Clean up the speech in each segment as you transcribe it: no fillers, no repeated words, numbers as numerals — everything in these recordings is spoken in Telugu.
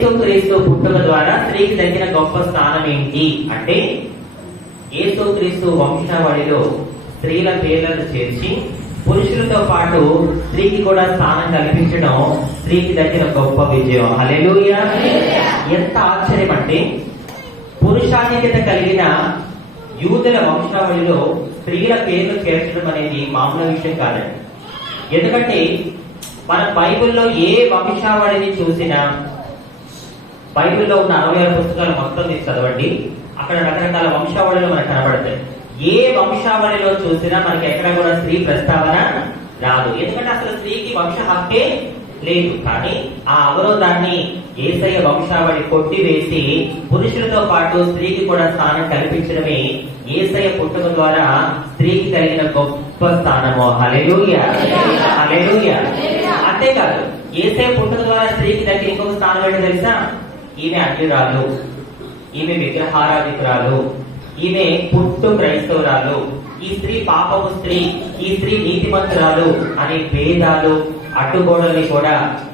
యేసుక్రీస్తు పుట్టుక ద్వారా స్త్రీకి దక్కిన గొప్ప స్థానం ఏంటి అంటే, యేసుక్రీస్తు వంశావళిలో స్త్రీల పేర్లను చేర్చి పురుషులతో పాటు స్త్రీకి కూడా స్థానం కల్పించడం స్త్రీకి దక్కిన గొప్ప విజయం. హల్లెలూయా! ఎంత ఆశ్చర్యం అంటే, పురుషాధిక్యత కలిగిన యూదుల వంశావళిలో స్త్రీల పేర్లు చేర్చడం అనేది మామూలు విషయం కాదండి. ఎందుకంటే మన బైబిల్లో ఏ వంశావళిని చూసినా, బైబిల్లో ఉన్న 66 పుస్తకాలు మొత్తం తీసి చదవండి, అక్కడ రకరకాల వంశావళిలో మనకు కనబడతాయి. ఏ వంశావళిలో చూసినా మనకి ఎక్కడ కూడా స్త్రీ ప్రస్తావన రాదు. ఎందుకంటే అసలు స్త్రీకి వంశ హక్కే లేదు. కానీ ఆ అవరోధాన్ని యేసయ్య వంశావళి కొట్టివేసి పురుషులతో పాటు స్త్రీకి కూడా స్థానం కల్పించడమే యేసయ్య పుట్టుక ద్వారా స్త్రీకి కలిగిన గొప్ప స్థానము. హల్లెలూయా! హల్లెలూయా! అంతేకాదు, యేసయ్య పుట్టుక ద్వారా స్త్రీకి దగ్గర ఇంకొక స్థానం ఏంటో తెలుసా? ఈమె అన్యురాలు, ఈమె విగ్రహారాధికురాలు, ఈమె పుట్టు క్రైస్తవురాలు, ఈ స్త్రీ పాపము స్త్రీ, ఈ స్త్రీ నీతిమంతురాలు అనే భేదాలు అడ్డుగోడల్ని కూడా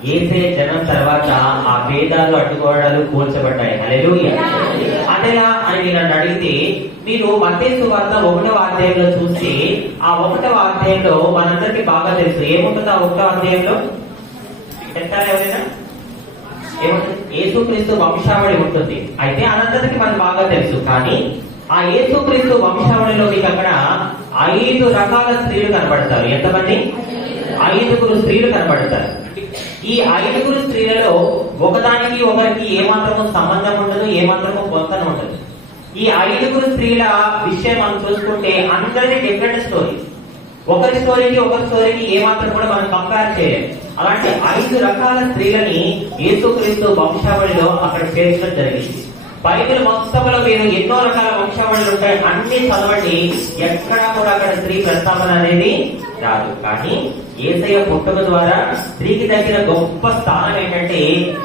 యేసయ్య జనం తర్వాత ఆ భేదాలు అడ్డుగోడలు కూల్చబడ్డాయి. హల్లెలూయా! అదెలా అని మీరు నన్ను అడిగితే, మీరు మత్తయి సువార్త 1వ అధ్యాయంలో చూస్తే, ఆ 1వ అధ్యాయంలో మనందరికీ బాగా తెలుసు ఏముంటుంది. ఆ 1వ అధ్యాయంలో చెప్తారా ఎవరైనా? ఏముంటుంది? యేసుక్రీస్తు వంశావళి ఉంటుంది. అయితే అనంతరికి మనకు బాగా తెలుసు. కానీ ఆ యేసుక్రీస్తు వంశావళిలో మీకు అక్కడ 5 రకాల స్త్రీలు కనబడతారు. ఎంతమంది? 5 స్త్రీలు కనబడతారు. ఈ 5 స్త్రీలలో ఒకదానికి ఒకరికి ఏమాత్రము సంబంధం ఉండదు, ఏమాత్రము పొంతన ఉండదు. ఈ 5 స్త్రీల విషయం మనం చూసుకుంటే అందరినీ డిఫరెంట్ స్టోరీ. ఒకరి స్టోరీకి ఏమాత్రం కూడా మనం కంపేర్ చేయలేం. అలాంటి 5 రకాల స్త్రీలని యేసుక్రీస్తు వంశావళిలో అక్కడ చేర్చడం జరిగింది. బైబిల్ మొత్తంలో మీరు ఎన్నో రకాల వంశావళులు ఉంటాయి, అన్ని చదవండి, ఎక్కడా కూడా అక్కడ స్త్రీ ప్రస్తావన అనేది రాదు. కానీ యేసయ్య పుట్టుక ద్వారా స్త్రీకి దగ్గర గొప్ప స్థానం ఏంటంటే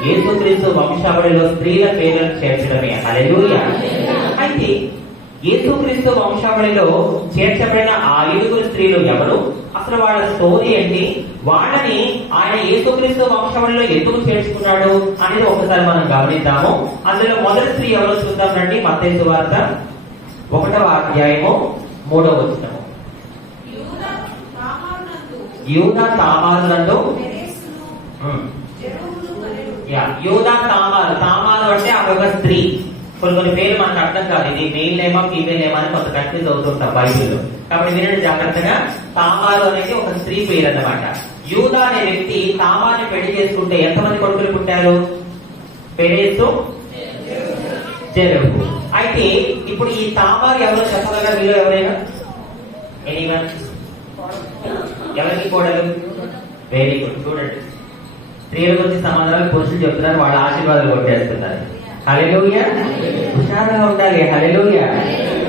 యేసుక్రీస్తు వంశావళిలో స్త్రీల పేర్లను చేర్చడమే. హల్లెలూయా! అయితే యేసుక్రీస్తు వంశావళిలో చేర్చబడిన ఆ 5 స్త్రీలు ఎవరు, అసలు వాళ్ళ స్టోరీ ఏంటి, వాళ్ళని ఆయన యేసుక్రీస్తు వంశావళిలో ఎందుకు చేర్చుకున్నాడు అనేది ఒకసారి మనం గమనిద్దాము. అందులో మొదటి స్త్రీ ఎవరో చూద్దాం రండి. మత్తయి సువార్త 1వ అధ్యాయము 3వ వచనం. యూదా తామారునందు, యూదా తామారు అంటే ఒక స్త్రీ. కొన్ని పేర్లు మనకు అర్థం కాదు, ఇది మెయిల్ నేమా ఫీమేల్ నేమా అని కొంత కన్ఫ్యూజ్ అవుతుంటాం బైబిల్లో. కాబట్టి వినండి జాగ్రత్తగా. తామారు అనేది ఒక స్త్రీ పేరు అన్నమాట. యూదా అనే వ్యక్తి తామారుని పెళ్లి చేసుకుంటే ఎంతమంది కొడుకులు పుట్టారు? పెరేసు, జెరహు. అయితే ఇప్పుడు ఈ తామారు ఎవరో చెప్పగలరా మీరు? ఎవరైనా? ఎనీవన్? ఎవరికి కోడలు? Very good. చూడండి, స్త్రీల గురించి సమాధానాలు పురుషులు చెప్తున్నారు, వాళ్ళ ఆశీర్వాదాలు కొట్టేస్తున్నారు. హల్లెలూయా! హుషారుగా ఉండాలి. హల్లెలూయా!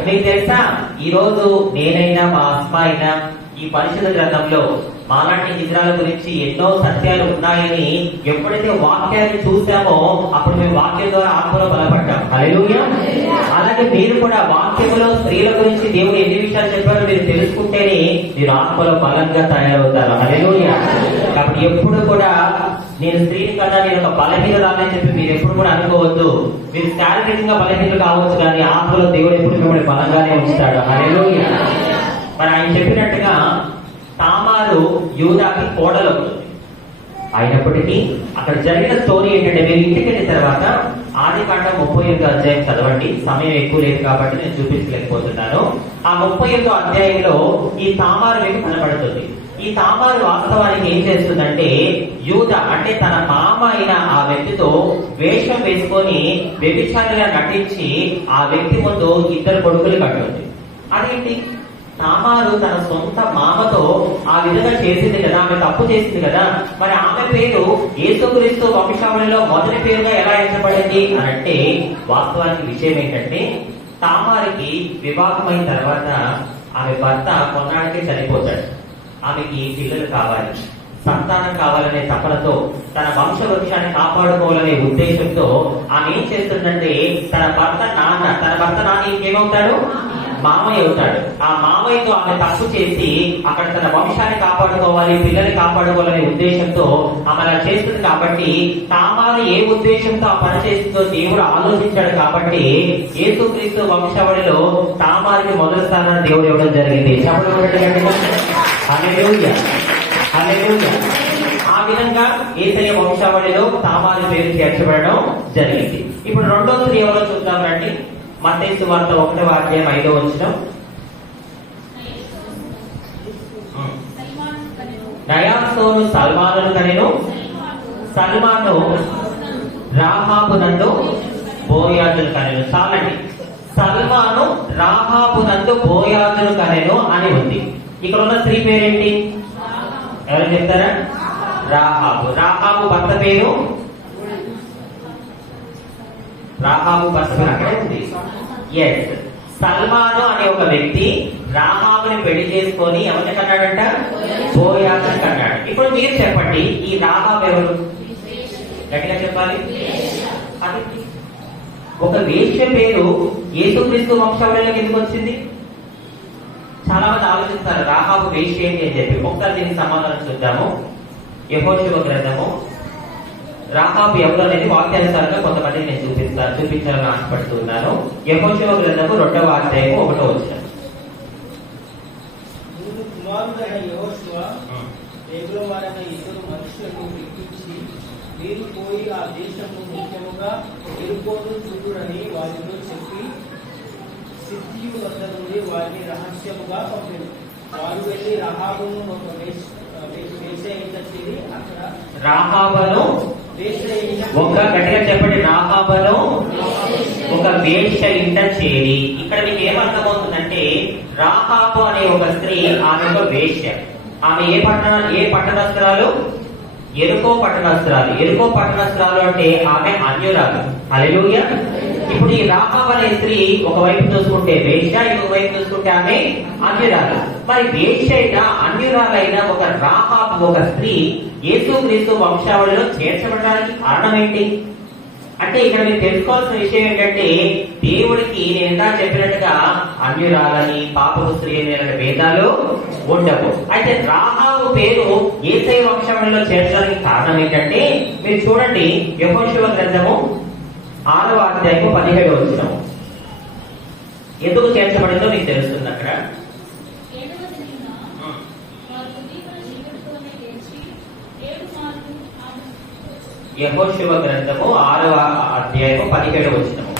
మీకు తెలుసా, ఈ రోజు నేనైనా మా ఆత్మ అయినా ఈ పరిశుద్ధ గ్రంథంలో మాలాంటి హిజ్రాల గురించి ఎన్నో సత్యాలు ఉన్నాయని ఎప్పుడైతే వాక్యాన్ని చూసామో అప్పుడు మేము వాక్యం ద్వారా ఆత్మలో బలపడ్డాం. హల్లెలూయా! అలాగే మీరు కూడా వాక్యంలో స్త్రీల గురించి దేవుడు ఎన్ని విషయాలు చెప్పారో మీరు తెలుసుకుంటేనే మీరు ఆత్మలో బలంగా తయారవుతారు. హల్లెలూయా! కాబట్టి ఎప్పుడు కూడా నేను స్త్రీని కదా, నేను ఒక బలహీనురాలని చెప్పి మీరు ఎప్పుడు కూడా అనుకోవద్దు. మీరు శారీరకంగా బలహీనులు కావచ్చు, కానీ ఆత్మలో దేవుడు ఎప్పుడు మిమ్మల్ని బలంగానే ఉంచుతాడు. హల్లెలూయా! మరి ఆయన చెప్పినట్టుగా తామారు యూదాకి కోడలవుతుంది. అయినప్పటికీ అక్కడ జరిగిన స్టోరీ ఏంటంటే, మీరు ఇంటికి వెళ్ళిన తర్వాత ఆదికాండం 38వ అధ్యాయం చదవండి. సమయం ఎక్కువ లేదు కాబట్టి నేను చూపించలేకపోతున్నాను. ఆ 38వ అధ్యాయంలో ఈ తామారు మీకు కనబడుతుంది. ఈ తామారు వాస్తవానికి ఏం చేస్తుందంటే, యూదా అంటే తన మామ అయిన ఆ వ్యక్తితో వేషం వేసుకొని వ్యభిచారిగా నటించి ఆ వ్యక్తి ముందు 2 కొడుకులు కంటుంది. అదేంటి? తామారు తన సొంత మామతో ఆ విధంగా చేసింది కదా, ఆమె తప్పు చేసింది కదా. మరి ఆమె పేరు యేసుక్రీస్తు వంశావళిలో మొదటి పేరుగా ఎలా ఎంచబడింది అని అంటే, వాస్తవానికి విషయం ఏంటంటే, తామారికి వివాహమైన తర్వాత ఆమె భర్త కొన్నాళ్ళకే చనిపోతాడు. ఆమెకి పిల్లలు కావాలి, సంతానం కావాలనే తపనతో, తన వంశవృక్షాన్ని కాపాడుకోవాలనే ఉద్దేశంతో ఆమె ఏం చేస్తుందంటే, తన భర్త నాన్న ఇంకేమవుతాడు? మామయ్య అవుతాడు. ఆ మామయ్యతో ఆమె తప్పు చేసి అక్కడ తన వంశాన్ని కాపాడుకోవాలి, పిల్లల్ని కాపాడుకోవాలనే ఉద్దేశంతో ఆమె అలా చేస్తుంది. కాబట్టి తామారు ఏ ఉద్దేశంతో ఆ పని చేస్తుందో దేవుడు ఆలోచించాడు. కాబట్టి యేసుక్రీస్తు వంశావళిలో తామారికి మొదటి స్థానాన్ని దేవుడు ఇవ్వడం జరిగింది. హల్లెలూయా, హల్లెలూయా. ఆ విధంగా యేసయ్య వంశావళిలో తామారు పేరు చేర్చబడడం జరిగింది. ఇప్పుడు రెండో స్త్రీ ఎవరో చూద్దాం రండి. మత్తయి సువార్త 1వ అధ్యాయం 5వ వచనం. నయాసోను సల్మానును కనెను, సల్మాను రాహాబునందు బోయాజును కనెను. చాలండి. సల్మాను రాహాబునందు బోయాజును కనెను అని ఉంది. ఇక్కడ ఉన్న స్త్రీ పేరేంటి? ఎవరు చెప్తారా? రాహాబు. రాహాబు భర్త పేరు? రాహాబు భర్త పేరు అక్కడే ఉంది. ఎస్. సల్మాను అనే ఒక వ్యక్తి రాహాబుని పెళ్లి చేసుకొని ఎవరిని కన్నాడంట? బోయాజుని కన్నాడు. ఇప్పుడు మీరు చెప్పండి, ఈ రాహాబు ఎవరు? గట్టిగా చెప్పాలి. అది ఒక వేశ్య పేరు యేసుక్రీస్తు వంశావళిలోకి ఎందుకు వచ్చింది? చాలా మంది ఆలోచిస్తారు రాహాబు వేశ్య ఏంటి అని చెప్పి. ఒకసారి దీనికి సమాధానం చూద్దాము. యెహోషువ గ్రంథము. రాహాబు ఎవరు అనేది వాక్యానుసారంగా కొంతమందికి నేను చూపించాలని ఆశపడుతున్నాను. యెహోషువ గ్రంథము 2వ అధ్యాయము 1వ వచనం. మీరు పోయి ఆ దేశము ముఖ్యముగా ఎరుకోను చూడుడని వారితో చెప్పి సిద్ధియు వద్ద నుండి వారిని రహస్యముగా పంపారు. వారు వెళ్ళి రహాబును ఒక వేశ్య ఇంట చేరి అక్కడ రాహాబును ఒక గట్టిగా చెప్పండి. రాహాబును ఒక వేశ్య ఇంట చేరి. ఇక్కడ మీకు ఏమర్థమవుతుందంటే రాహాబు అనే ఒక స్త్రీ, ఆమె ఒక వేశ్య. ఆమె ఏ పట్టణస్తురాలు? ఎరుకో పట్టణస్తురాలు. ఎరుకో పట్టణస్తురాలు అంటే ఆమె అన్యురాలు. హల్లెలూయా. ఇప్పుడు ఈ రాహాబు అనే స్త్రీ ఒకవైపు చూసుకుంటే వేశ్య, ఇంకొక వైపు చూసుకుంటే ఆమె అన్యురాలు. మరి వేశ్య అయినా అన్యురాలైన ఒక రాహాబు ఒక స్త్రీ యేసుక్రీస్తు వంశావళిలో చేర్చబడడానికి కారణం ఏంటి అంటే, ఇక్కడ మీరు తెలుసుకోవాల్సిన విషయం ఏంటంటే దేవుడికి నేను ఎంత చెప్పినట్టుగా అన్యురాలని పాపపు స్త్రీ అనే భేదాలు ఉండవు. అయితే రాహాబు పేరు యేసయ్య వంశావళిలో చేర్చడానికి కారణం ఏంటంటే, మీరు చూడండి యెహోషువ గ్రంథము 6వ అధ్యాయము 17వ వచనము. ఎందుకు చేర్చబడిందో మీకు తెలుస్తుంది అక్కడ. యెహోషువ గ్రంథము 6వ అధ్యాయము 17వ వచనము.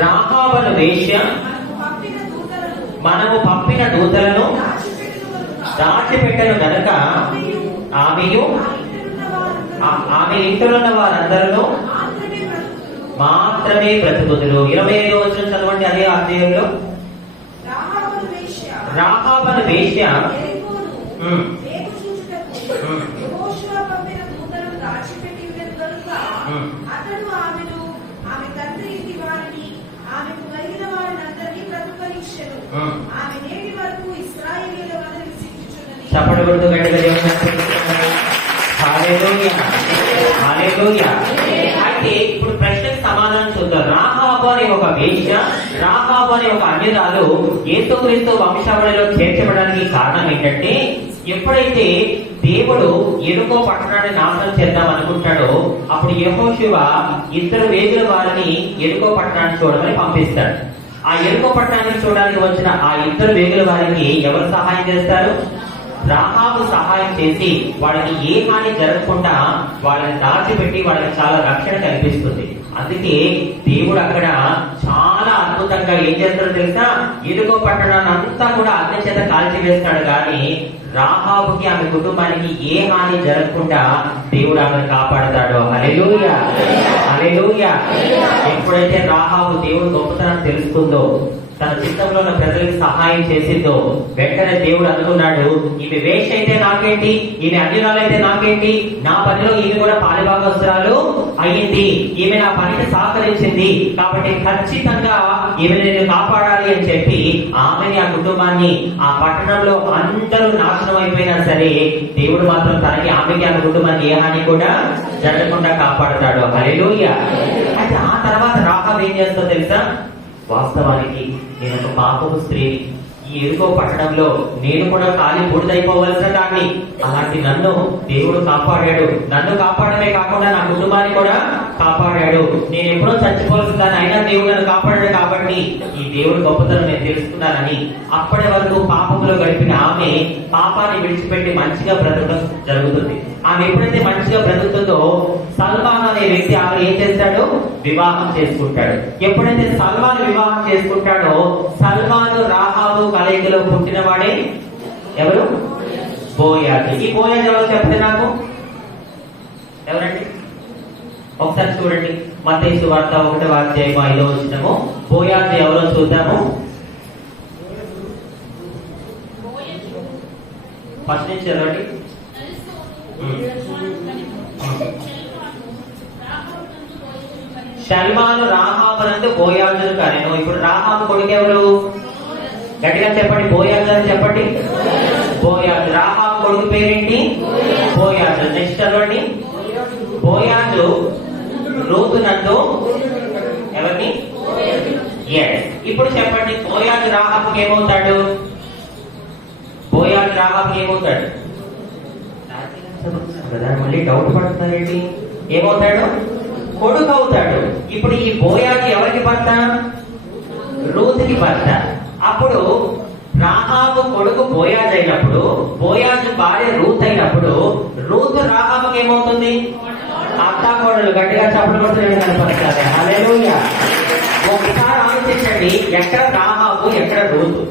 రాహాబును వేశ్య మనము పంపిన దూతలను దాచిపెట్టను గనక ఆమెయు ఆమె ఇంట్లో ఉన్న వారందరూ మాత్రమే బ్రతుకుదురు. 25వ వచనం చదవండి అదే అధ్యాయంలో. రాహాబును వేశ్య చప్పటి కొడుతూ గట్టిగా హల్లెలూయా. అయితే ఇప్పుడు ప్రశ్నకు సమాధానం చూద్దాం. రాహాబు అనే ఒక వేశ్య, రాహాబు అనే ఒక అన్యురాలు యేసుక్రీస్తు వంశావళిలో చేర్చబడడానికి కారణం ఏంటంటే, ఎప్పుడైతే దేవుడు ఎరుకో పట్టణాన్ని నాశనం చేద్దాం అనుకుంటాడో అప్పుడు యెహోషువ 2 వేగుల వారిని ఎరుకో పట్టణాన్ని చూడమని పంపిస్తాడు. ఆ ఎరుకో పట్టణాన్ని చూడడానికి వచ్చిన ఆ 2 వేగుల వారికి ఎవరు సహాయం చేస్తారు? రాహాబు సహాయం చేసి వాళ్ళకి ఏ హాని జరగకుండా వాళ్ళని దాచిపెట్టి వాళ్ళకి చాలా రక్షణ కల్పిస్తుంది. అందుకే దేవుడు అక్కడ చాలా అద్భుతంగా ఏం చేస్తాడో తెలుసా? ఎరుకో పట్టణాన్ని అంతా కూడా అగ్ని చేత కాల్చివేస్తాడు. కానీ రాహాబుకి ఆమె కుటుంబానికి ఏ హాని జరగకుండా దేవుడు ఆమెను కాపాడతాడు. హల్లెలూయా, హల్లెలూయా. ఎప్పుడైతే రాహాబు దేవుడు గొప్పతనం తెలుసుకుందో తన చిత్తంలో ఉన్న ప్రజలకు సహాయం చేసిందో వెంటనే దేవుడు అనుకున్నాడు, ఈమె వేష అయితే నాకేంటి, ఈమె అన్యురాలైతే నాకేంటి, నా పనిలో ఈమె కూడా పాలిభాగస్తురాలు అయ్యింది, ఈమె నా పనికి సహకరించింది, కాబట్టి ఖచ్చితంగా ఈమె నేను కాపాడాలి అని చెప్పి ఆమెని, ఆ కుటుంబాన్ని, ఆ పట్టణంలో అందరూ నాశనం అయిపోయినా సరే దేవుడు మాత్రం తనకి, ఆమెకి, ఆ కుటుంబానికి ఏ హాని కూడా జరగకుండా కాపాడుతాడు. హల్లెలూయా. అయితే ఆ తర్వాత రాహాబు ఏం చేస్తుందో తెలుసా? వాస్తవానికి నేను ఒక పాపపు స్త్రీని, ఈ ఎరుకో పట్టణంలో నేను కూడా కాలి బూడిదైపోవలసిన దాన్ని, అలాంటి నన్ను దేవుడు కాపాడాడు. నన్ను కాపాడమే కాకుండా నా కుటుంబాన్ని కూడా కాపాడాడు. నేను ఎప్పుడో చచ్చిపోవలసిన దాన్ని, అయినా దేవుడు నన్ను కాపాడాడు. కాబట్టి ఈ దేవుడు గొప్పతనం నేను తెలుసుకున్నానని అప్పటి వరకు పాపంలో గడిపిన ఆమె పాపాన్ని విడిచిపెట్టి మంచిగా బ్రతకడం జరుగుతుంది. ఆమె ఎప్పుడైతే మంచిగా బ్రతుకుతుందో సల్మాన్ అనే వ్యక్తి ఆమె ఏం చేస్తాడు? వివాహం చేసుకుంటాడు. ఎప్పుడైతే సల్మాన్ వివాహం చేసుకుంటాడో, సల్మాను రాహాబు కలయికలో పుట్టినవాడే ఎవరు? బోయాజు. ఈ బోయాజు ఎవరు చెప్తే నాకు? ఎవరండి? ఒకసారి చూడండి, మత్తయి సువార్త 1వ అధ్యాయం 5వ వచనము. బోయాజు ఎవరో చూద్దాము. ఫస్ట్ నుంచి చదవండి. షల్మాను రాహాబునందు బోయాజును కనెను. ఇప్పుడు రాహాబు కొడుకు ఎవరు? గట్టిగా చెప్పండి. బోయాజు అని చెప్పండి. బోయాజు. రాహాబు కొడుకు పేరేంటి? బోయాజు. నెక్స్ట్ చదవండి. బోయాజు రూతునందు ఎవరిని? ఎస్. ఇప్పుడు చెప్పండి, బోయాజు రాహాబుకి ఏమవుతాడు? బోయాజు రాహాబుకి ఏమవుతాడు? మళ్ళీ డౌట్ పడుతున్నారేంటి? ఏమవుతాడు? కొడుకు అవుతాడు. ఇప్పుడు ఈ బోయాజు ఎవరికి భర్త? రూతుకి భర్త. అప్పుడు రాహాబు కొడుకు బోయాజు అయినప్పుడు, బోయాజు భార్య రూత్ అయినప్పుడు, రూతు రాహాబుకి ఏమవుతుంది? అత్తా కోడలు. గట్టిగా చప్పుడు కొడుతూ కనపడతారు. హల్లెలూయా. ఒకసారి ఆలోచించండి, ఎక్కడ రాహాబు, ఎక్కడ రూతు?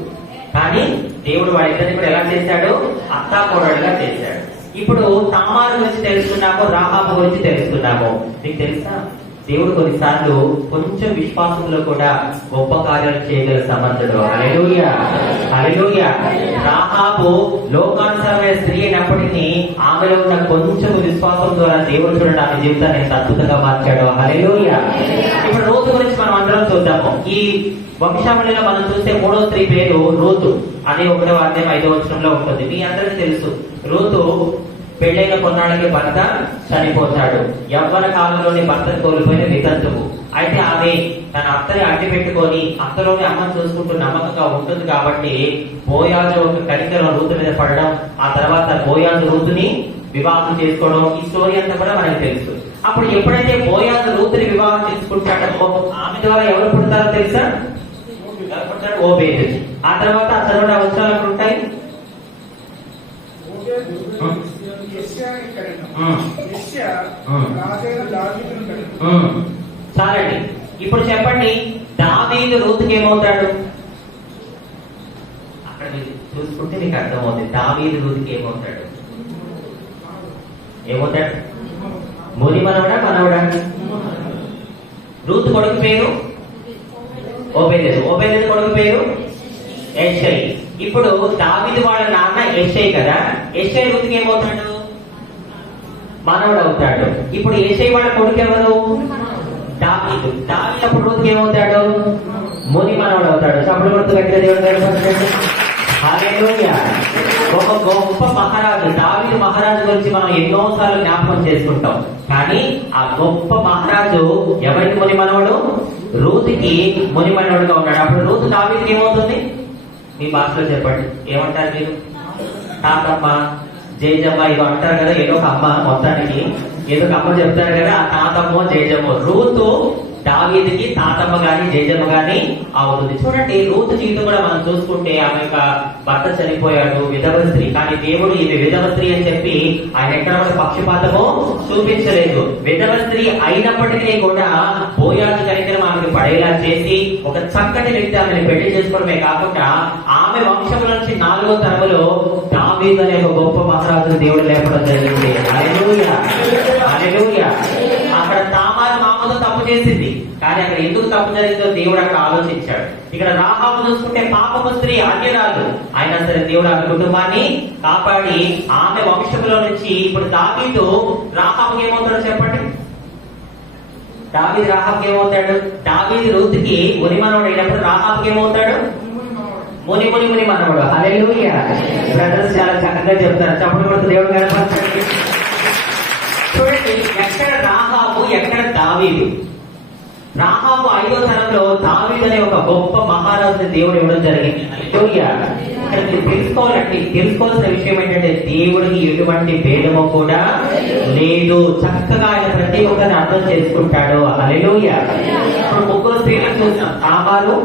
కానీ దేవుడు వాళ్ళిద్దరిని కూడా ఎలా చేశాడు? అత్తా కోడలుగా చేశాడు. ఇప్పుడు తామారు గురించి తెలుసుకున్నాము, రాహాబు గురించి తెలుసుకున్నాము. మీకు తెలుసా, దేవుడు కొన్నిసార్లు కొంచెం విశ్వాసంలో కూడా గొప్ప కార్యాలు చేయగల సమర్థుడు. హల్లెలూయా. హల్లెలూయా. రాహాబు లోకానుసారమైన స్త్రీ అయినప్పటికీ ఆమెలో ఉన్న కొంచెం విశ్వాసం ద్వారా దేవుడు చూడండి ఆమె జీవితాన్ని ఎంత అద్భుతంగా మార్చాడు. హల్లెలూయా. ఇప్పుడు రూతు గురించి మనం అందరం చూద్దాము. ఈ వంశావళిలో మనం చూస్తే 3వ స్త్రీ పేరు రూతు. అదే 1వ అధ్యాయం 5వ వచనంలో ఉంటుంది. మీ అందరికీ తెలుసు, రూతు పెళ్ళైన కొన్నాళ్ళకి భర్త చనిపోతాడు. యవ్వన కాలంలోని భర్తను కోల్పోయిన వితంతువు. అయితే ఆమె తన అత్తని అడ్డు పెట్టుకొని అత్తలోని అమ్మను చూసుకుంటూ నమ్మకంగా ఉంటుంది. కాబట్టి బోయాజు ఒక కనికరం రూతు మీద పడడం, ఆ తర్వాత బోయాజు రూతుని వివాహం చేసుకోవడం, ఈ స్టోరీ అంతా కూడా మనకు తెలుసు. అప్పుడు ఎప్పుడైతే బోయాజు రూతుని వివాహం చేసుకుంటాడో ఆమె ద్వారా ఎవరు పుడతారో తెలుసా? ఎవరు పుడతాడు? ఓబేదు. ఆ తర్వాత అతను అవసరాలు అక్కడ ఉంటాయి. చాలండి. ఇప్పుడు చెప్పండి, దావీదు రూతుకి ఏమవుతాడు? అక్కడ మీరు చూసుకుంటే మీకు అర్థమవుతుంది. దావీదు రూతుకి ఏమవుతాడు? ఏమవుతాడు? ముని మనవడా, మనవడా? రూతు కొడుకు పేరు ఓబేదెదు. ఓబేదెదు కొడుకు పేరు యెషై. ఇప్పుడు దావీదు వాళ్ళ నాన్న యెషై కదా, యెషై రూతుకి ఏమవుతాడు? మనవడు అవుతాడు. ఇప్పుడు యెషై వాళ్ళ కొడుకు ఎవరు? దావీదు. దావీదు అప్పుడు రూతుకి ఏమవుతాడు? ముని మనవడు అవుతాడు. అప్పుడు కొడుకు గట్టిగా దేవుడు. హల్లెలూయా. ఒక గొప్ప మహారాజు దావీదు మహారాజు గురించి మనం ఎన్నోసార్లు జ్ఞాపకం చేసుకుంటాం. కానీ ఆ గొప్ప మహారాజు ఎవరికి ముని మనవడు? రూతుకి ముని మనవడుగా ఉన్నాడు. అప్పుడు రూతు దావీదుకి ఏమవుతుంది? మీ భాషలో చెప్పండి, ఏమంటారు మీరు? తాతమ్మ, జేజమ్మ ఏదో అంటారు కదా, ఏదో ఒక అమ్మ, మొత్తానికి ఏదో ఒక అమ్మ చెప్తారు కదా, ఆ తాతమ్మో జేజమ్మో. రూతు దావీదుకి తాతమ్మ గాని జేజమ్మ గాని అవుతుంది. చూడండి, రూతు జీవితం కూడా మనం చూసుకుంటే ఆమె యొక్క భర్త చనిపోయాడు, విధవ స్త్రీ. కానీ దేవుడు ఈమె విధవ స్త్రీ అని చెప్పి ఆయన ఎక్కడ కూడా పక్షపాతము చూపించలేదు. విధవ స్త్రీ అయినప్పటికీ కూడా బోయాజు కనికరం ఆమెకు పడేలా చేసి ఒక చక్కటి వ్యక్తి ఆమెను పెళ్లి చేసుకోవడమే కాకుండా ఆమె వంశముల నుంచి 4వ తరములో దావీదు అనే ఒక గొప్ప మహారాజును దేవుడు లేపడం జరిగింది. హల్లెలూయా. హల్లెలూయా. అక్కడ తామారు మామతో తప్పు చేసింది. కానీ అక్కడ ఎందుకు తప్పు జరిగిందో దేవుడు అక్కడ ఆలోచించాడు. ఇక్కడ రాహాబు చూసుకుంటే పాపపు స్త్రీ, అన్యురాలు, అయినా సరే దేవుడు ఆమె కుటుంబాన్ని కాపాడి ఆమె వంశంలో నుంచి ఇప్పుడు దావీదు రాహాబుకి ఏమవుతాడో చెప్పండి. దావీదు రాహాబుకి ఏమవుతాడు? దావీదు రూతుకి ముని మనవడు అయినప్పుడు రాహాబుకి ఏమవుతాడు? ముని ముని ముని మనవడు. హల్లెలూయా. బ్రదర్స్ చాలా చక్కగా చెప్తారు. చప్పుడు కొడుతూ దేవుడు కనపరచండి. చూడండి, ఎక్కడ రాహాబు, ఎక్కడ దావీదు. రాహాబు 5వ తరంలో దావీదు అనే ఒక గొప్ప మహారాజుని దేవుడు ఇవ్వడం జరిగింది. హల్లెలూయా. ఇక్కడ మీరు తెలుసుకోవాల్సిన విషయం ఏంటంటే దేవుడికి ఎటువంటి భేదము కూడా లేదు. చక్కగా ఆయన ప్రతి ఒక్కరిని అర్థం చేసుకుంటాడు. హల్లెలూయా. ఇప్పుడు 3 స్త్రీలను చూసాం, తామారు,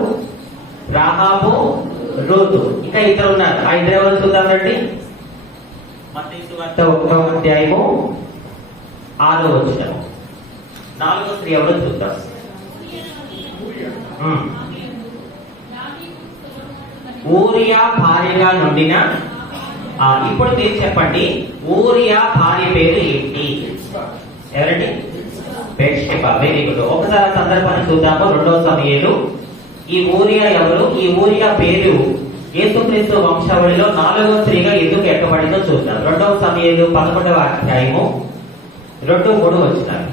రాహాబు, రూతు. ఇంకా 2 ఉన్నారు. ఆ 2 ఎవరు చూద్దాం రండి. మత్తయి సువార్త 1వ అధ్యాయము 6వ వచనం. 4వ స్త్రీ ఎవరో చూద్దాం. ఊరియా భార్యగా నుండిన, ఇప్పుడు మీరు చెప్పండి, ఊరియా భార్య పేరు ఏంటి? ఎవరండి? బెత్షెబా. Very good. ఒకసారి సందర్భాన్ని చూద్దాము. 2వ సమూయేలు. ఈ ఊరియా ఎవరు? ఈ ఊరియా పేరు యేసుక్రీస్తు వంశావళిలో 4వ స్త్రీగా ఎందుకు ఎక్కబడిందో చూద్దాం. 2వ సమూయేలు 11వ అధ్యాయము 2-3 వచనాలు.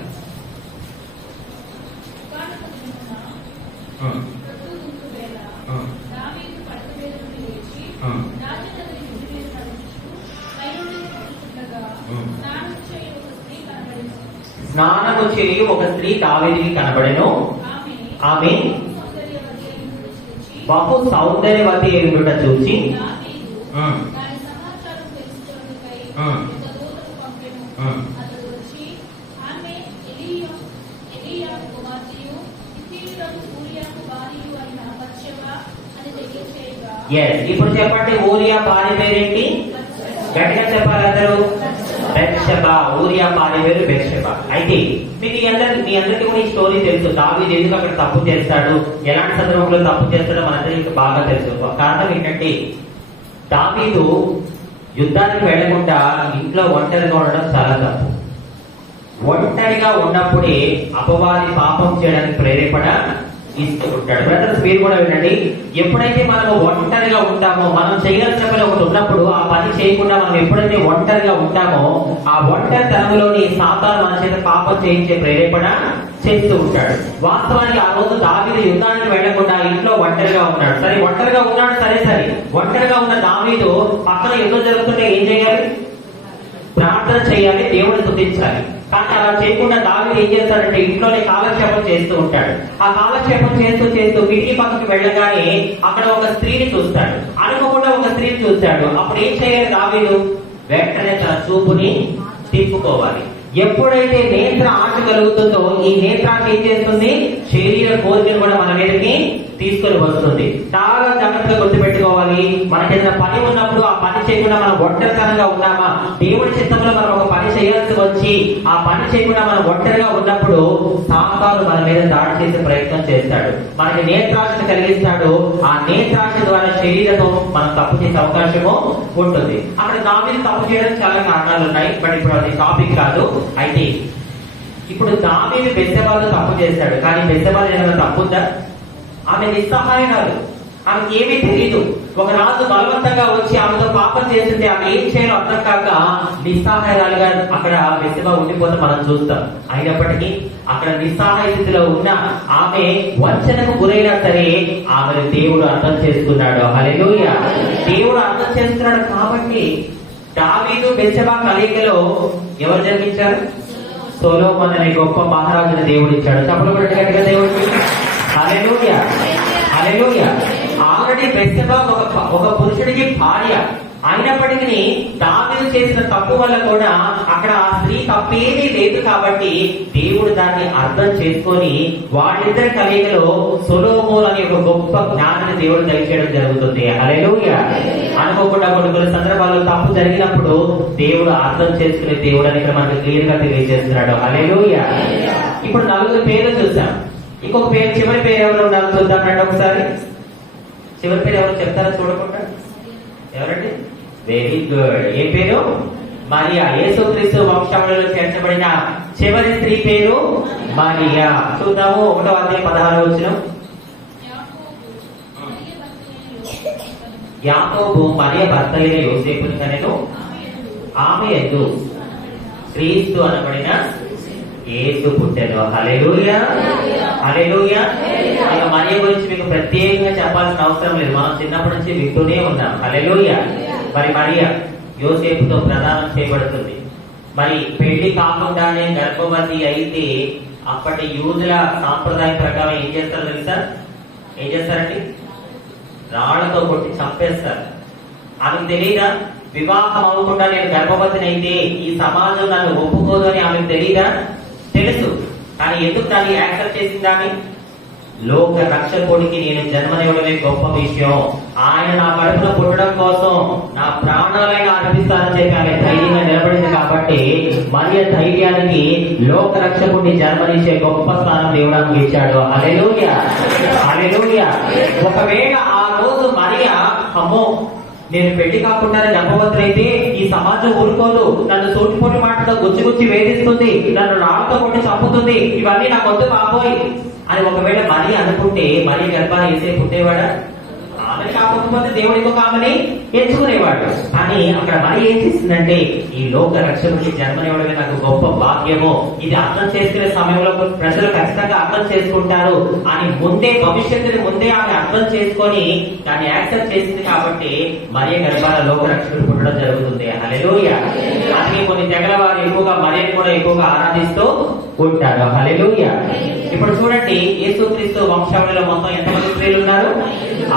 స్నానము చేయు ఒక స్త్రీ దావీదుకి కనబడెను. ఆమె బహు సౌందర్యవతి ఎదుట చూసి ఇప్పుడు చెప్పండి, ఊరియా భార్య పేరేంటి? గట్టిగా చెప్పాలి అందరూ. బెత్షెబా. ఊరియా భార్య పేరు బెత్షెబా. అయితే మీ అందరికీ కూడా ఈ స్టోరీ తెలుసు. దావీదు ఎందుకు అక్కడ తప్పు చేస్తాడు, ఎలాంటి సందర్భంలో తప్పు చేస్తాడో మనందరికీ బాగా తెలుసు. కారణం ఏంటంటే దావీదు యుద్ధానికి వెళ్లకుండా ఇంట్లో ఒంటరిగా ఉండడం చాలా తప్పు. ఒంటరిగా ఉన్నప్పుడే అపవాది పాపం చేయడానికి ప్రేరేపణ ఇస్తూ ఉంటాడు. బ్రదర్స్, మీరు కూడా వినండి. ఎప్పుడైతే మనము ఒంటరిగా ఉంటామో, మనం చేయాల్సిన పని ఒకటి ఉన్నప్పుడు ఆ పని చేయకుండా మనం ఎప్పుడైతే ఒంటరిగా ఉంటామో, ఆ ఒంటరితనంలోని సాతాను మన చేత పాపం చేయించే ప్రేరేపణ చేస్తూ ఉంటాడు. వాస్తవానికి ఆ రోజు దావీదు యుద్ధానికి వెళ్లకుండా ఇంట్లో ఒంటరిగా ఉన్నాడు. సరే, ఒంటరిగా ఉన్నాడు, సరే. ఒంటరిగా ఉన్న దావీదు పక్కన యుద్ధం జరుగుతుంటే ఏం చేయాలి? ప్రార్థన చేయాలి, దేవుడిని స్తుతించాలి. కానీ అలా చేయకుండా దావీదు ఏం చేస్తాడంటే ఇంట్లోనే కాలక్షేపం చేస్తూ ఉంటాడు. ఆ కాలక్షేపం చేస్తూ కిటికీ పక్కకి వెళ్ళగానే అక్కడ ఒక స్త్రీని చూస్తాడు. అనుకోకుండా ఒక స్త్రీని చూస్తాడు. అప్పుడు ఏం చేయాలి దావీదు? వెంటనే తన చూపుని తిప్పుకోవాలి. ఎప్పుడైతే నేత్ర ఆశ కలుగుతుందో ఈ నేత్రాన్ని ఏం చేస్తుంది? శరీర కోరికను కూడా మన మీదకి తీసుకొని వస్తుంది. చాలా జాగ్రత్తగా గుర్తుపెట్టుకోవాలి. మనకి ఏదైనా పని ఉన్నప్పుడు ఆ పని చేయకుండా మనం ఒంటరితనంగా ఉన్నామా, దేవుడి చిత్తంలో మనం ఒక పని చేయాల్సి వచ్చి ఆ పని చేయకుండా మనం ఒంటరిగా ఉన్నప్పుడు సాతాను మన మీద దాడి చేసే ప్రయత్నం చేస్తాడు. మనకి నేత్రాశను కలిగిస్తాడు. ఆ నేత్రాశ ద్వారా శరీరంతో మనం తప్పు చేసే అవకాశము ఉంటుంది. అక్కడ దావీదు తప్పు చేయడానికి చాలా కారణాలు ఉన్నాయి, బట్ ఇప్పుడు అది టాపిక్ కాదు. అయితే ఇప్పుడు దావీదు బెత్షెబాతో తప్పు చేశాడు. కానీ బెత్షెబాలో ఏమైనా తప్పుందా? ఆమె నిస్సహాయరాలు, ఆమెకి ఏమీ తెలియదు. ఒక రాజు బలవంతంగా వచ్చి ఆమెతో పాపం చేస్తుంటే ఆమె ఏం చేయాలో అర్థం కాక నిస్సహాయరాలుగా అక్కడ బెత్షెబా ఉండిపోతే మనం చూస్తాం. అయినప్పటికీ అక్కడ నిస్సహాయ స్థితిలో ఉన్న ఆమె వంచనకు గురైనా సరే ఆమెను దేవుడు అర్థం చేసుకున్నాడు. హల్లెలూయా. దేవుడు అర్థం చేసుకున్నాడు. కాబట్టి దావీదు బెత్షెబా కలయికలో ఎవరు జన్మించారు? సొలొమోను అనే గొప్ప మహారాజుని దేవుడు ఇచ్చాడు. చప్పట్లు కొట్టండి దేవుడికి. హల్లెలూయా. హల్లెలూయా. ఆల్రెడీ బెత్షెబా ఒక పురుషుడికి భార్య. అయినప్పటికీ దావీదు చేసిన తప్పు వల్ల కూడా అక్కడ ఆ స్త్రీ తప్పేమీ లేదు. కాబట్టి దేవుడు దాన్ని అర్థం చేసుకొని వాళ్ళిద్దరి కలయికలో సొలొమోను అనే ఒక గొప్ప జ్ఞానాన్ని దేవుడు దయచేయడం జరుగుతుంది. హల్లెలూయా. అనుకోకుండా కొన్ని సందర్భాల్లో తప్పు జరిగినప్పుడు దేవుడు అర్థం చేసుకునే దేవుడు అని మనకు క్లియర్ గా తెలియజేస్తున్నాడు. హల్లెలూయా. ఇప్పుడు 4 పేర్లు చూసాం. ఇంకొక పేరు, చివరి పేరు ఎవరు ఉన్నారు చూద్దాం రండి ఒకసారి. చివరి పేరు ఎవరు చెప్తారా చూడకుండా? ఎవరండి? Very good. ఏ పేరు? మరియా. యేసుక్రీస్తు వంశావళిలో చేర్చబడిన చివరి స్త్రీ పేరు మరియా. చూద్దాము 1వ అధ్యాయం 16వ వచనం. యాకోబు మరియ భర్త అయిన యోసేపుని కనెను, ఆమె యందు క్రీస్తు అనబడిన యేసు పుట్టెను. హల్లెలూయా, హల్లెలూయా. ఇక మరియ గురించి మీకు ప్రత్యేకంగా చెప్పాల్సిన అవసరం లేదు, మనం చిన్నప్పటి నుంచి వింటూనే ఉన్నాం. హల్లెలూయా. మరి మరియ యోసేపుతో ప్రదానం చేయబడుతుంది. మరి పెళ్లి కాకుండానే గర్భవతి అయితే అప్పటి యూదుల సాంప్రదాయం ప్రకారం ఏం చేస్తారు తెలుసా? ఏం చేస్తారండి? రాళ్లతో కొట్టి చంపేస్తారు. ఆమెకు తెలియదా? వివాహం అవ్వకుండా నేను గర్భవతిని అయితే ఈ సమాజం నన్ను ఒప్పుకోదు అని ఆమెకు తెలియదా? తెలుసు. కానీ ఎందుకు దాన్ని యాక్సెప్ట్ చేసిందా? లోక రక్షకుడికి నేను జన్మనివ్వడమే గొప్ప విషయం, ఆయన నా కడుపులో పుట్టడం కోసం నా ప్రాణాలైనా అర్పిస్తానని చెప్పి ఆమె ధైర్యంగా నిలబడింది. కాబట్టి మరియ ధైర్యానికి లోక రక్షకుడిని జన్మనిచ్చే గొప్ప స్థానం దేవుడానికి ఇచ్చాడు. హల్లెలూయా, హల్లెలూయా. ఒకవేళ ఆ రోజు మరియ అమ్మో నేను పెళ్లి కాకుండా గర్భవతులైతే ఈ సమాజం ఊరుకోదు, నన్ను సూటిపోటి మాటతో గుచ్చి వేధిస్తుంది, నన్ను రాళ్ళతో కొట్టి చంపుతుంది, ఇవన్నీ నాకు వద్దు బాబోయ్ అని ఒకవేళ మరి అనుకుంటే మరి గర్భాన్ని వేసే పుట్టేవాడా? ఆమె కాకపోతే దేవుడు ఇంకొక ఆమెని ఎంచుకునేవాడు. కానీ అక్కడ మరి ఏం చేసిందంటే ఈ లోక రక్షకుడికి జన్మనివ్వడమే నాకు గొప్ప భాగ్యము, ఇది అర్థం చేసుకునే సమయంలో ప్రజలు ఖచ్చితంగా అర్థం చేసుకుంటారు అని ముందే భవిష్యత్తుని ముందే ఆమె అర్థం చేసుకొని దాన్ని యాక్సెప్ట్ చేసింది. కాబట్టి మరియ గర్భాల లోక రక్షకుడు పుట్టడం జరుగుతుంది. హల్లెలూయా. అందుకే కొన్ని తెగల వారు ఎక్కువగా మరియని కూడా ఎక్కువగా ఆరాధిస్తూ ఉంటారు. హల్లెలూయా. ఇప్పుడు చూడండి, యేసుక్రీస్తు వంశావళిలో మొత్తం ఎంతమంది స్త్రీలు ఉన్నారు?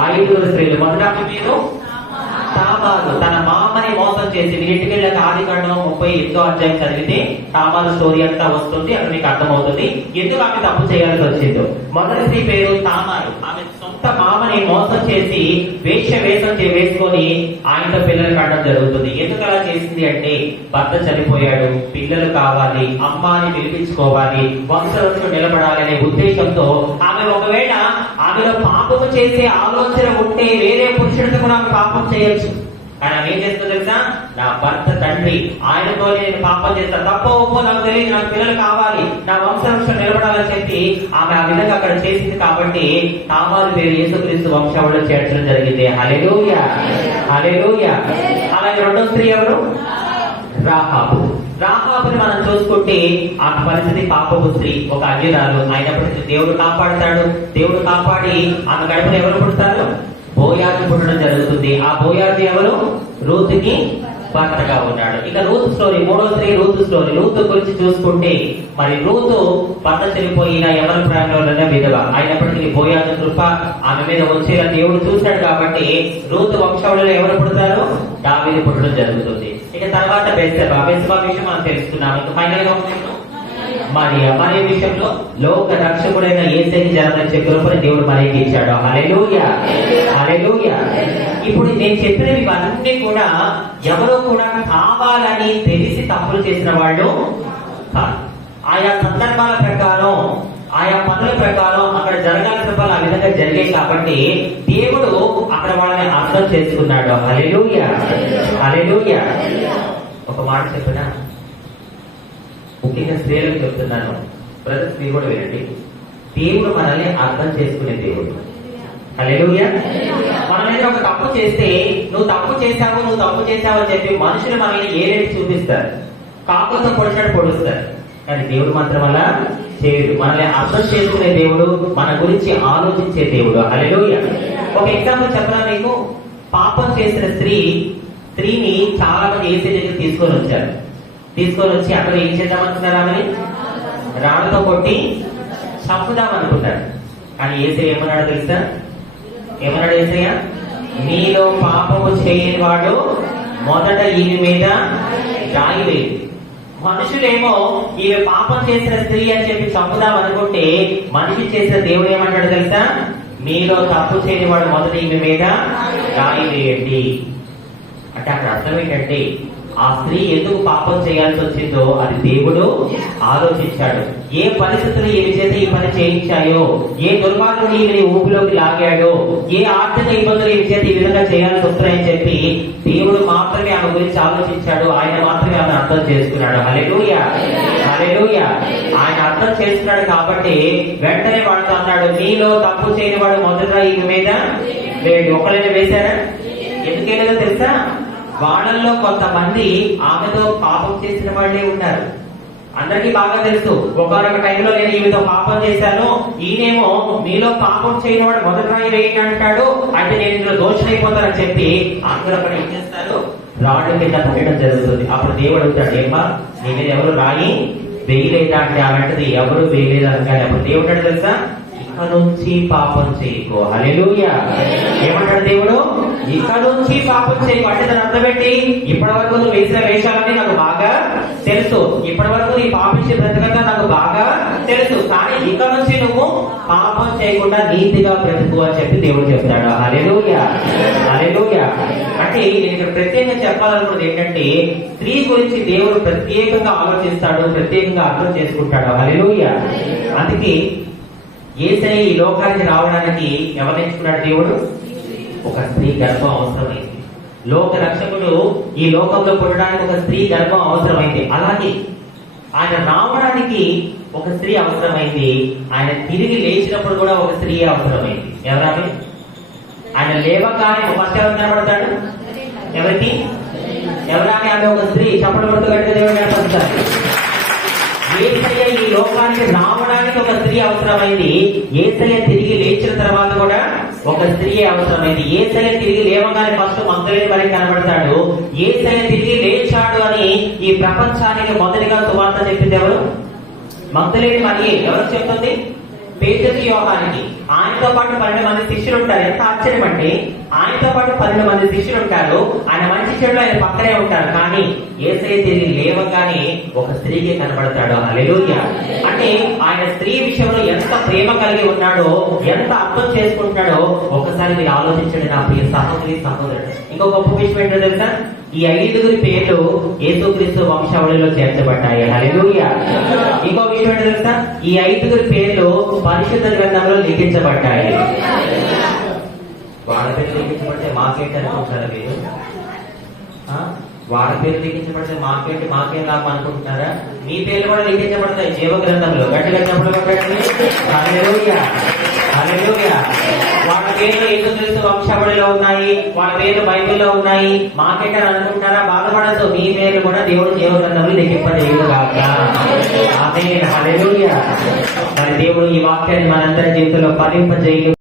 5 స్త్రీలు. మొదట పేరు తామారు. తన మామని మోసం చేసి, మీరు ఇంటికి వెళ్ళాక ఆదికాండం 38వ అధ్యాయం చదివితే తామారు స్టోరీ అంతా వస్తుంది, అక్కడ మీకు అర్థమవుతుంది ఎందుకు ఆమె తప్పు చేయాల్సి వచ్చిందో. మొదటి స్త్రీ పేరు తామారు. ఆమె సొంత మామని మోసం చేసి వేషం వేసుకొని ఆయనతో పిల్లలు కావడం జరుగుతుంది. ఎందుకు అలా చేసింది అంటే భర్త చనిపోయాడు, పిల్లలు కావాలి, అమ్మాని పిలిపించుకోవాలి, వంశవృక్షం నిలబడాలి అనే ఉద్దేశంతో ఆమె ఒకవేళ ఆమెలో పాపము చేసే ఆలోచన ఉంటే వేరే పురుషుడితో కూడా ఆమె పాపం చేయొచ్చు. కానీ ఆమె ఏం చేస్తుందో తెలుసా? నా భర్త తండ్రి ఆయనతో నేను పాపం చేస్తాను, తప్ప ఒప్పో నాకు తెలియదు, నాకు పిల్లలు కావాలి, నా వంశవృక్షం నిలబడాలని చెప్పి ఆమె ఆ విధంగా అక్కడ చేసింది. కాబట్టి తామారు పేరు యేసుక్రీస్తు వంశావళిలో చేర్చడం జరిగింది. హల్లెలూయా, హల్లెలూయా. అలాగే రెండో స్త్రీ ఎవరు? రాహాబు. రాహాబుని మనం చూసుకుంటే ఆమె పరిస్థితి పాపపు స్త్రీ, ఒక అన్యురాలు. అయినప్పటికీ దేవుడు కాపాడుతాడు. దేవుడు కాపాడి ఆమె గడపను ఎవరు పుడతారు? బోయాజు పుట్టడం జరుగుతుంది. ఆ బోయాజు ఎవరు? రూతుకి భర్తగా ఉన్నాడు. ఇక రూతు స్టోరీ, 3వ స్త్రీ రూతు స్టోరీ. రూతు గురించి చూసుకుంటే మరి రూతు భర్త చనిపోయిన ఎవరి ప్రాణంలోనే విధవ. అయినప్పటికీ బోయాజు కృప ఆమె మీద వచ్చేలా దేవుడు చూశాడు. కాబట్టి రూతు వంశావళిలో ఎవరు పుడతారు? దావీదు పుట్టడం జరుగుతుంది. ఇక తర్వాత బెత్షెబా విషయం మనం తెలుసుకున్నాము. ఫైనల్ గా మరియ విషయంలో లోక రక్షకుడైన యేసుని జన్మనిచ్చే కృపను దేవుడు మరియకి ఇచ్చాడు. హల్లెలూయా, హల్లెలూయా. ఇప్పుడు నేను చెప్పినవి ఇవన్నీ కూడా ఎవరో కూడా కావాలని తెలిసి తప్పులు చేసిన వాళ్ళు కాదు. ఆయా సందర్భాల ప్రకారం, ఆయా పనుల ప్రకారం అక్కడ జరగాల్సిన పనులు ఆ విధంగా జరిగాయి. కాబట్టి దేవుడు అక్కడ వాళ్ళని అర్థం చేసుకున్నాడు. హల్లెలూయా, హల్లెలూయా. ఒక మాట చెప్పినా, ముఖ్యంగా స్త్రీలకు చెప్తున్నాను, బ్రదర్స్ మీరు కూడా వినండి. దేవుడు మనల్ని అర్థం చేసుకునే దేవుడు. హల్లెలూయా. మన మీద ఒక తప్పు చేస్తే నువ్వు తప్పు చేశావు అని చెప్పి మనుషులు మనల్ని ఏరేటి చూపిస్తారు, కాకులతో పొడిచాడు పొడుస్తారు. కానీ దేవుడు మాత్రం అలా చేయడు. మనల్ని అర్థం చేసుకునే దేవుడు, మన గురించి ఆలోచించే దేవుడు. హల్లెలూయా. ఒక ఎగ్జాంపుల్ చెప్పనా మీకు? పాపం చేసిన స్త్రీని చాలా మంది ఏసే దగ్గర తీసుకొని వచ్చి అక్కడ ఏం చేద్దామనుకున్నారు? ఆమెని రాళ్ళతో కొట్టి చంపుదామనుకుంటారు. కానీ ఏసే ఏమన్నాడు తెలుసా? ఏమన్నాడు ఏసయ్య? నీలో పాపము చేయని వాడు మొదట ఈమె మీద రాయి వేయి. మనుషులేమో ఈమె పాపం చేసిన స్త్రీ అని చెప్పి చంపుదాం అనుకుంటే, మనిషి చేసిన దేవుడు ఏమంటాడు తెలుసా? మీలో తప్పు చేయని వాడు మొదట ఈమె మీద రాయి వేయండి. అంటే అక్కడ అర్థం ఏంటంటే ఆ స్త్రీ ఎందుకు పాపం చేయాల్సి వచ్చిందో అది దేవుడు ఆలోచించాడు. ఏ పరిస్థితులు ఈమె చేత ఈ పని చేయించాయో, ఏ దుర్మార్గుడు ఈమెని ఊపిలోకి లాగాడో, ఏ ఆర్థిక ఇబ్బందులు ఈమె చేత ఈ విధంగా చేయాల్సి వస్తాయని చెప్పి దేవుడు మాత్రమే ఆమె గురించి ఆలోచించాడు. ఆయన మాత్రమే ఆమె అర్థం చేసుకున్నాడు. హల్లెలూయా, హల్లెలూయా. ఆయన అర్థం చేసుకున్నాడు కాబట్టి వెంటనే వాడితో అన్నాడు, మీలో తప్పు చేయని వాడు మొదట ఈమె మీద వేయండి. ఒకళ్ళని వేశారా? ఎందుకేదో తెలుసా? వాళ్ళల్లో కొంతమంది ఆమెతో పాపం చేసిన వాళ్ళే ఉన్నారు. అందరికీ బాగా తెలుసు. ఒకనొక టైంలో నేను ఈమెతో పాపం చేశాను, ఈయనేమో మీలో పాపం చేయని వాడు మొదటి రాయి వేయండి అంటాడు, అంటే నేను ఇందులో దోషులైపోతానని చెప్పి అందరూ అక్కడ ఏం చేస్తారు, రాళ్ళు కింద పెట్టడం జరుగుతుంది. అప్పుడు దేవుడు అడుగుతాడు, ఏమ్మా నీ మీద ఎవరు రాయి వేయలేదా అంటే అలాంటిది ఎవరు వేయలేదు అనగానే అప్పుడు దేవుడు అంటే తెలుసా, ఇక నుంచి పాపం చేయకు. హల్లెలూయా. ఏమంటాడు దేవుడు? ఇక నుంచి పాపం చేయకు అంటే దాని అర్థం ఏంటి? ఇప్పటి వరకు నువ్వు వేసిన వేషాలన్నీ నాకు బాగా తెలుసు, ఇప్పటి వరకు నీ పాపించే బ్రతకంగా నాకు బాగా తెలుసు, కానీ ఇక నుంచి నువ్వు పాపం చేయకుండా నీతిగా బ్రతుకు అని చెప్పి దేవుడు చెప్తాడు. హల్లెలూయా, హల్లెలూయా. అంటే నేను ఇక్కడ ప్రత్యేకంగా చెప్పాలనుకున్నది ఏంటంటే, స్త్రీ గురించి దేవుడు ప్రత్యేకంగా ఆలోచిస్తాడు, ప్రత్యేకంగా అర్థం చేసుకుంటాడు. హల్లెలూయా. అందుకే యేసయ్య ఈ లోకానికి రావడానికి ఎవరు ఎంచుకున్నాడు? దేవుడు ఒక స్త్రీ గర్భం అవసరమైంది. లోక రక్షకుడు ఈ లోకంలో పుట్టడానికి ఒక స్త్రీ గర్భం అవసరమైంది. అలాగే ఆయన రావడానికి ఒక స్త్రీ అవసరమైంది. ఆయన తిరిగి లేచినప్పుడు కూడా ఒక స్త్రీ అవసరమైంది. ఎవరామె? ఆయన లేవగానే ఫస్ట్ ఎవరు కనబడతాడు? ఎవరికి? ఎవరామె? ఆమె ఒక స్త్రీ. చప్పటి కొడుతూ గట్టిగా దేవుడు కనపడతాడు. యేసయ్య ఈ లోకానికి రావడానికి ఒక స్త్రీ అవసరమైంది. యేసయ్య తిరిగి లేచిన తర్వాత కూడా ఒక స్త్రీ అవసరమైంది. యేసయ్య తిరిగి లేవగానే ఫస్ట్ మగ్దలేని మరి కనబడతాడు. యేసయ్య తిరిగి లేచాడు అని ఈ ప్రపంచానికి మొదటిగా సువార్త చెప్పింది ఎవరు? మగ్దలేని మరి. ఎవరు చెప్తుంది? పేతురు, యోహానికి. ఆయనతో పాటు 12 మంది శిష్యులు ఉంటారు. ఎంత ఆశ్చర్యం అంటే, ఆయనతో పాటు 12 మంది శిష్యులు ఉంటారు. ఆయన మంచి చెడులో ఆయన పక్కనే ఉంటారు. కానీ యేసయ్య తిరిగి లేవగానే ఒక స్త్రీకి కనబడతాడు. హల్లెలూయా. అంటే ఆయన స్త్రీ విషయంలో ఎంత ప్రేమ కలిగి ఉన్నాడో, ఎంత అర్థం చేసుకుంటాడో ఒకసారి మీరు ఆలోచించండి నా ప్రియ సహోదరి సహోదరుడు. ఇంకో గొప్ప విషయం ఏంటో తెలుసా? ఈ 5 పేర్లు యేసుక్రీస్తు వంశావళిలో చేర్చబడ్డాయి. హల్లెలూయా. ఇంకో విషయం ఏంటో తెలుసా? ఈ 5 పేర్లు పరిశుద్ధ గ్రంథంలో లిఖించబడ్డాయి. వాళ్ళ పేరు లిఖించబడితే మాకేంటి అనుకుంటారా మీరు? వాళ్ళ పేరు లిఖించబడితే మాకేం లాభం అనుకుంటున్నారా? మీ పేర్లు కూడా లిఖించబడతాయి జీవ గ్రంథంలో. గట్టిగా చెప్పబడ్డాయి. హల్లెలూయా, హల్లెలూయా. వాళ్ళ పేర్లు యేసుక్రీస్తు వంశావళిలో ఉన్నాయి, వాళ్ళ పేర్లు బైబిల్లో ఉన్నాయి. మాకేంటని అనుకుంటారా? బాధపడద్దు, మీ పేర్లు కూడా దేవుడు జీవ గ్రంథంలో లిఖింపజేయును గాక. ఆమేన్, హల్లెలూయా. మరి దేవుడు ఈ వాక్యాన్ని మనందరి జీవితంలో ఫలింపజేయును.